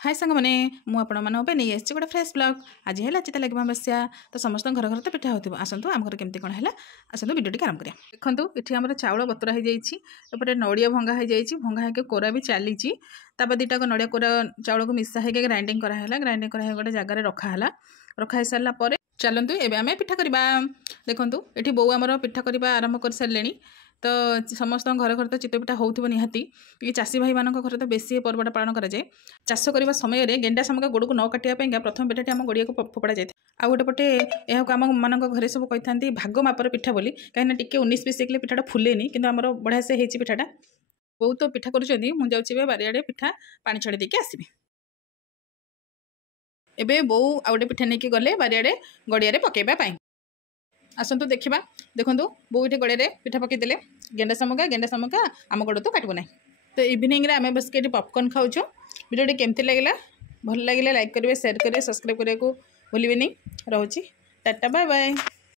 हाय सांग मैंने मुझे नहीं आसी गोटे फ्रेश ब्लॉग आज है चिता लगे अमावस्या तो समस्त घर घर तो पिठा हो आसतु आम घर केमती कौन है आसतु भिडियो आरंभ करें। देखो ये आम चाउल बतुरा हो जाए नड़िया भंगा हो भंगा होकर कोरा भी चली दीटा नड़िया कोरा चाउल को मिसा होकर ग्राइंडिंग कराला ग्राइंडिंग कर गोटे जगार रखाई सारापर चलतु एवं आम पिठा करवा। देखो ये बो आमर पिठा करवा आरंभ कर सारे तो समस्त घर घर तो चितई पिठा हो निहाती कि चाषी भाई मान घर तो बेसी पर्वटा पालन कराए। चाष करने समय गेंडा सामका गोड़ को न काटापी प्रथम पिठाटी आम गड़िया को फोपड़ा जाए आउ गोटे पटे यह आम मान घरे सब कही था भाग मापर पिठा बोली कहीं टे 19 पीस देखले पिठाटा फुलेनी कि आमर बढ़िया से होती पिठाटा बहुत तो पिठा कर बारियाड़े पिठा पानी छाड़ी देके आसबि एबे बो आ गोटे पिठा नहीं गले बारियाड़े गड़िया पकईवाई आसतु देखा। देखो बो ये गड़िया पिठा पकईदे गेंडा सामका आम गोड़ तो काटब ना। तो इवनिंग आम बस के पॉपकॉर्न खाऊँ वीडियो केमती लगे भल लगे लाइक करेंगे शेयर करेंगे सब्सक्राइब करने को भूलें। रोची टाटा बाय बाय।